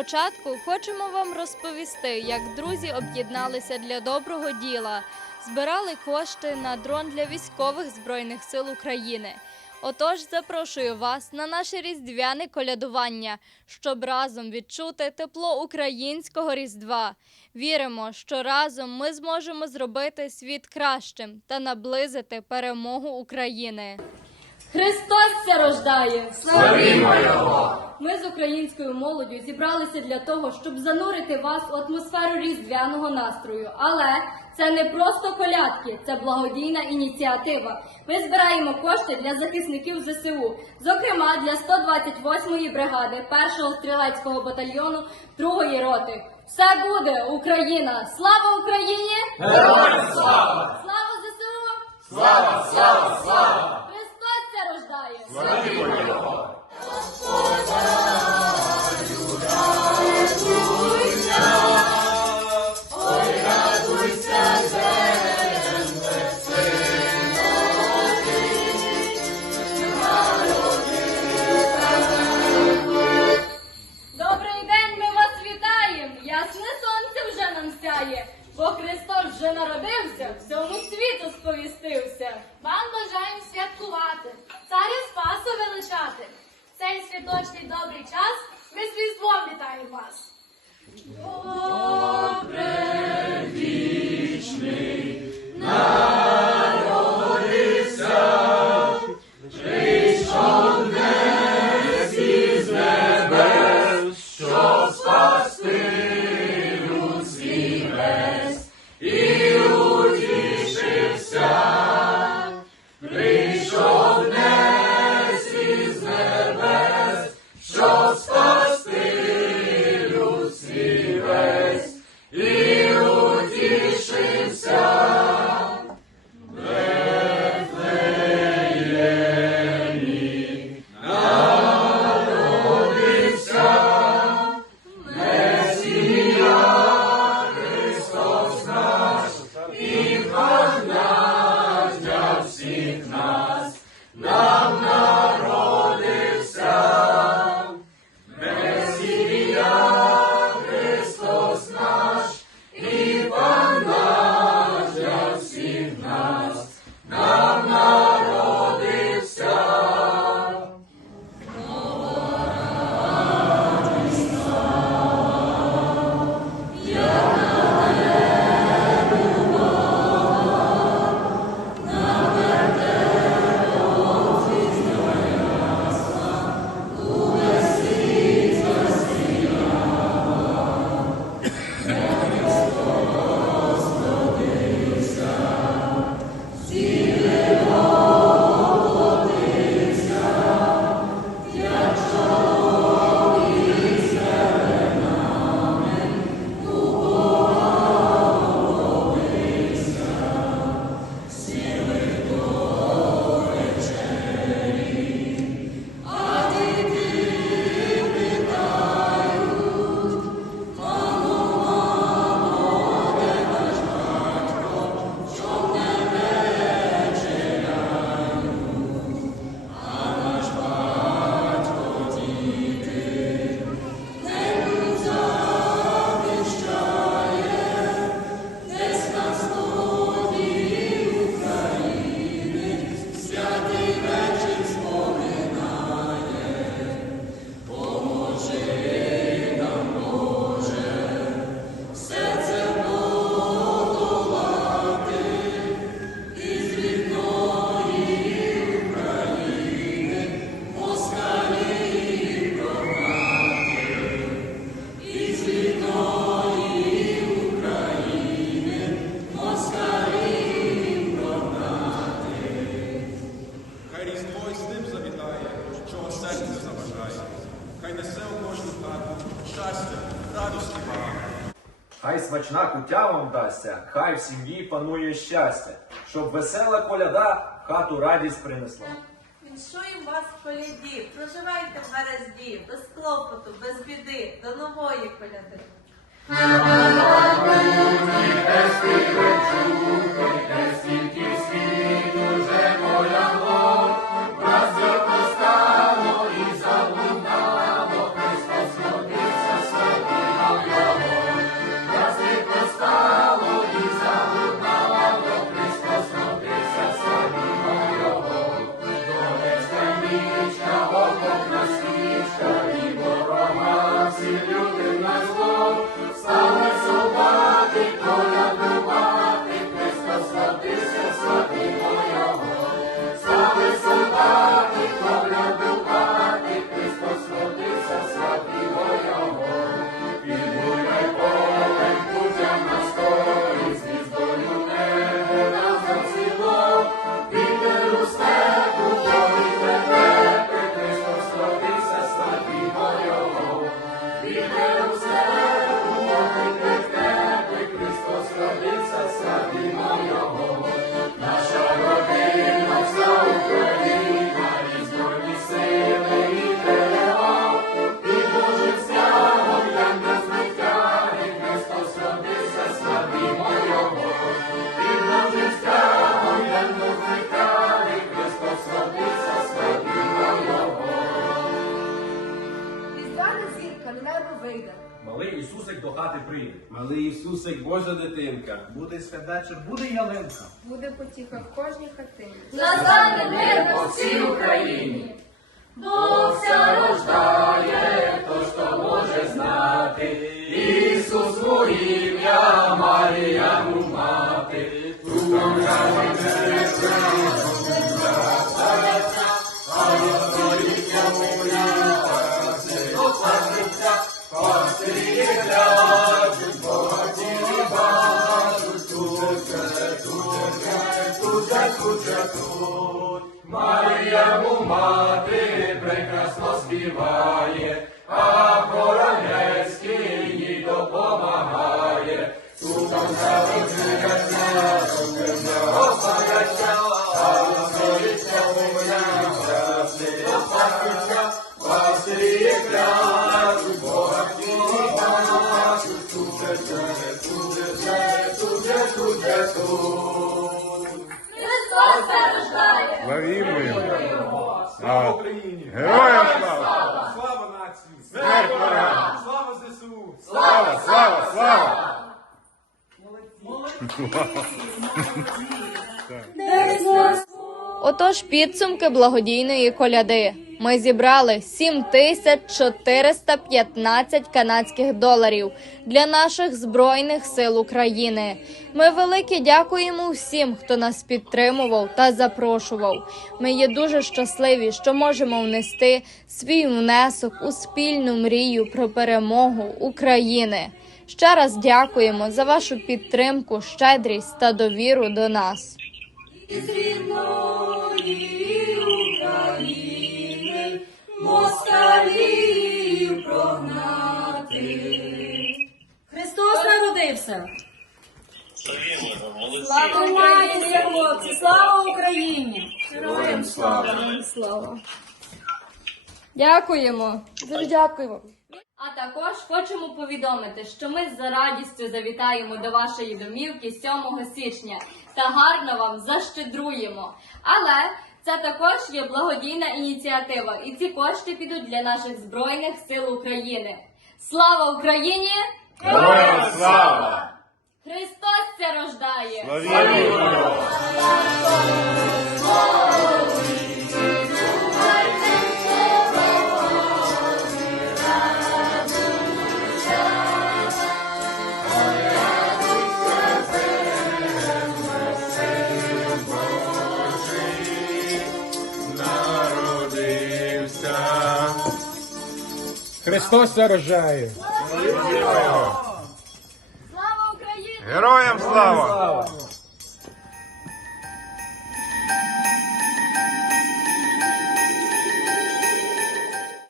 початку хочемо вам розповісти, як друзі об'єдналися для доброго діла, збирали кошти на дрон для військових збройних сил України. Отож, запрошую вас на наше різдвяне колядування, щоб разом відчути тепло українського різдва. Віримо, що разом ми зможемо зробити світ кращим та наблизити перемогу України. Христос ся рождає! Славімо Його! Ми з українською молоддю зібралися для того, щоб занурити вас у атмосферу різдвяного настрою. Але це не просто колядки, це благодійна ініціатива. Ми збираємо кошти для захисників ЗСУ, зокрема для 128-ї бригади 1-го стрілецького батальйону 2-ї роти. Все буде Україна! Слава Україні! Героям слава! Слава ЗСУ! Слава, слава, слава! Христос ся рождає! Добрий Цей святочний добрий час ми з Різдвом вітаємо вас. Смачна кутя вам вдасться, хай в сім'ї панує щастя, щоб весела коляда хату радість принесла. Віншуємо вас в коляді, проживайте в гаразді, без клопоту, без біди, до нової коляди. Ісусик до хати прийде. Малий Ісусик, Божа дитинка. Буде святвечір, буде ялинка. Буде потіха в кожній хатині. Назад мир по всій Україні. Бог ся рождає, Христос прекрасно рождає. Слава Україні! Героям слава! Слава нації! Смерть ворогам! Слава ЗСУ! Слава, слава, слава! Отож, підсумки благодійної коляди. Ми зібрали 7415 канадських доларів для наших збройних сил України. Ми велике дякуємо всім, хто нас підтримував та запрошував. Ми є дуже щасливі, що можемо внести свій внесок у спільну мрію про перемогу України. Ще раз дякуємо за вашу підтримку, щедрість та довіру до нас. Христос народився. Слава Україні, хлопці! Слава Україні! Героям слава! Героям слава! Дякуємо! Дуже дякуємо! А також хочемо повідомити, що ми з радістю завітаємо до вашої домівки 7 січня та гарно вам защедруємо. Але це також є благодійна ініціатива, і ці кошти підуть для наших збройних сил України. Слава Україні! Героям слава! Христос це рождає! Славімо! Христос зарожає! Слава Україні! Героям слава!